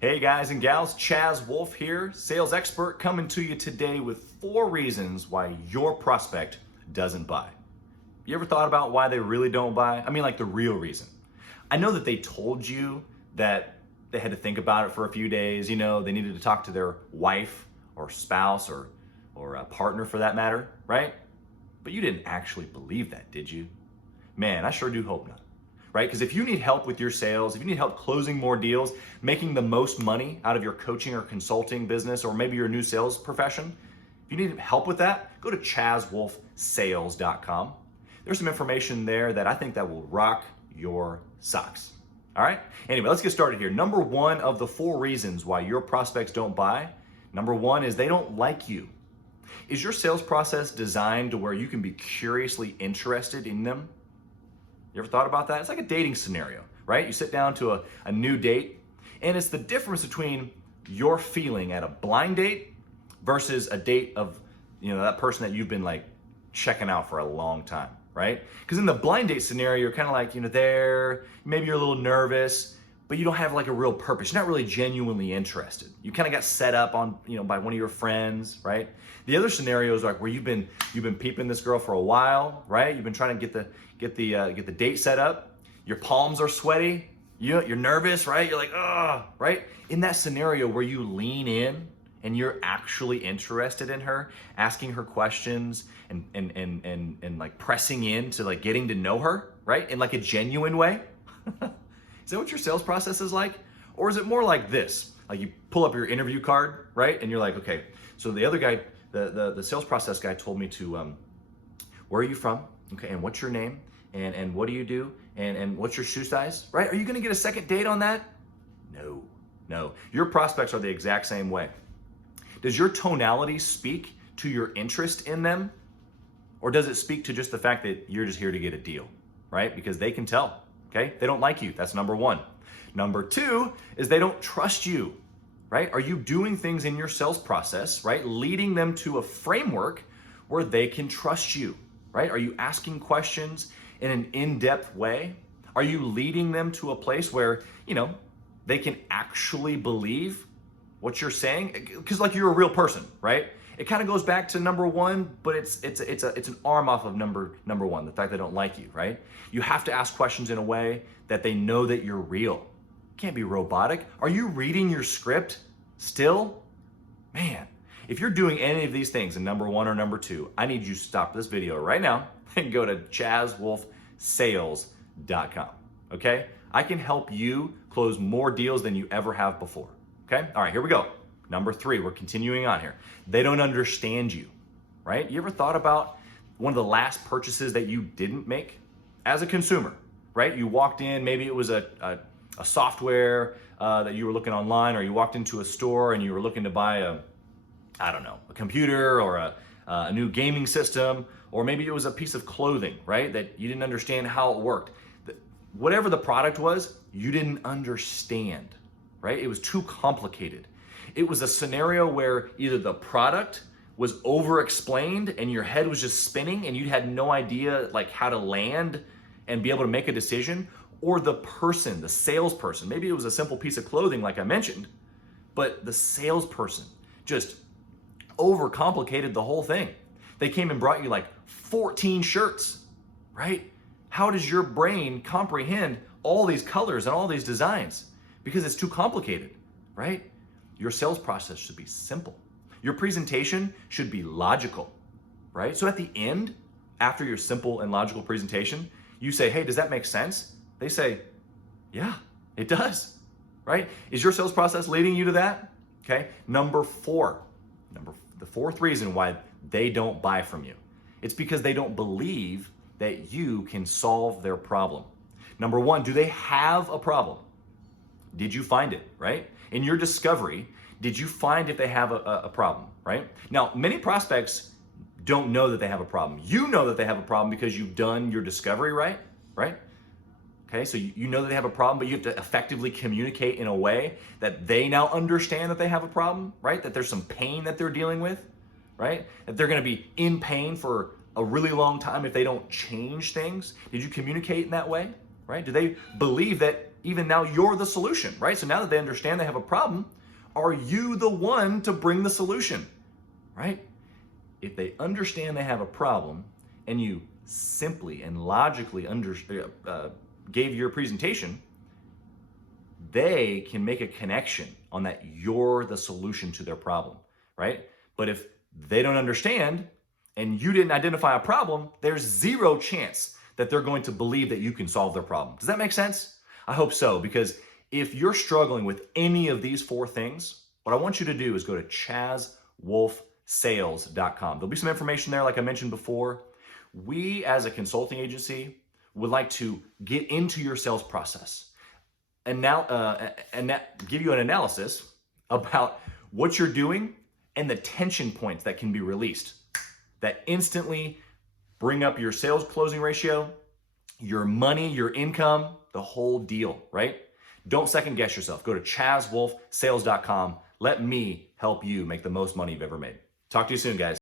Hey guys and gals, Chaz Wolfe here, sales expert, coming to you today with 4 reasons why your prospect doesn't buy. You ever thought about why they really don't buy? I mean, like the real reason. I know that they told you that they had to think about it for a few days, they needed to talk to their wife or spouse or a partner for that matter, right? But you didn't actually believe that, did you? Man, I sure do hope not. Right? Because if you need help with your sales, if you need help closing more deals, making the most money out of your coaching or consulting business, or maybe your new sales profession, if you need help with that, go to chazwolfsales.com. There's some information there that I think that will rock your socks. All right? Anyway, let's get started here. Number 1 of the 4 reasons why your prospects don't buy, number 1 is they don't like you. Is your sales process designed to where you can be curiously interested in them? You ever thought about that? It's like a dating scenario, right? You sit down to a new date, and it's the difference between your feeling at a blind date versus a date of, that person that you've been like checking out for a long time, right? Because in the blind date scenario, you're kind of like, there, maybe you're a little nervous, but you don't have like a real purpose. You're not really genuinely interested. You kind of got set up on, by one of your friends, right? The other scenario is like where you've been peeping this girl for a while, right? You've been trying to get the date set up. Your palms are sweaty. You're nervous, right? You're like, right? In that scenario where you lean in and you're actually interested in her, asking her questions and like pressing in to like getting to know her, right? In like a genuine way. Is that what your sales process is like? Or is it more like this? Like you pull up your interview card, right? And you're like, okay, so the other guy, the sales process guy told me to, where are you from? Okay, and what's your name? And what do you do? And what's your shoe size, right? Are you gonna get a second date on that? No. Your prospects are the exact same way. Does your tonality speak to your interest in them? Or does it speak to just the fact that you're just here to get a deal, right? Because they can tell. Okay, they don't like you. That's number 1. Number 2 is they don't trust you, right? Are you doing things in your sales process, right? Leading them to a framework where they can trust you, right? Are you asking questions in an in-depth way? Are you leading them to a place where, they can actually believe what you're saying? Because like you're a real person, right? It kind of goes back to number 1, but it's an arm off of number 1, the fact they don't like you, right? You have to ask questions in a way that they know that you're real. You can't be robotic. Are you reading your script still? Man, if you're doing any of these things in number 1 or number 2, I need you to stop this video right now and go to chazwolfsales.com, okay? I can help you close more deals than you ever have before, okay? All right, here we go. Number 3, we're continuing on here. They don't understand you, right? You ever thought about one of the last purchases that you didn't make as a consumer, right? You walked in, maybe it was a software that you were looking online, or you walked into a store and you were looking to buy a computer or a new gaming system, or maybe it was a piece of clothing, right? That you didn't understand how it worked. Whatever the product was, you didn't understand, right? It was too complicated. It was a scenario where either the product was over-explained and your head was just spinning and you had no idea like how to land and be able to make a decision, or the person, the salesperson, maybe it was a simple piece of clothing like I mentioned, but the salesperson just overcomplicated the whole thing. They came and brought you like 14 shirts, right? How does your brain comprehend all these colors and all these designs? Because it's too complicated, right? Your sales process should be simple. Your presentation should be logical, right? So at the end, after your simple and logical presentation, you say, hey, does that make sense? They say, yeah, it does, right? Is your sales process leading you to that? Okay. Number 4, the 4th reason why they don't buy from you. It's because they don't believe that you can solve their problem. Number 1, do they have a problem? Did you find it, right? In your discovery, did you find if they have a problem, right? Now, many prospects don't know that they have a problem. You know that they have a problem because you've done your discovery, right? Okay, so you know that they have a problem, but you have to effectively communicate in a way that they now understand that they have a problem, right? That there's some pain that they're dealing with, right? That they're gonna be in pain for a really long time if they don't change things. Did you communicate in that way, right? Do they believe that even now you're the solution, right? So now that they understand they have a problem, are you the one to bring the solution, right? If they understand they have a problem and you simply and logically gave your presentation, they can make a connection on that you're the solution to their problem, right? But if they don't understand and you didn't identify a problem, there's zero chance that they're going to believe that you can solve their problem. Does that make sense? I hope so, because if you're struggling with any of these 4 things, what I want you to do is go to ChazWolfSales.com. There'll be some information there, like I mentioned before. We, as a consulting agency, would like to get into your sales process and give you an analysis about what you're doing and the tension points that can be released that instantly bring up your sales closing ratio, your money, your income, the whole deal, right? Don't second guess yourself. Go to ChazWolfSales.com. Let me help you make the most money you've ever made. Talk to you soon, guys.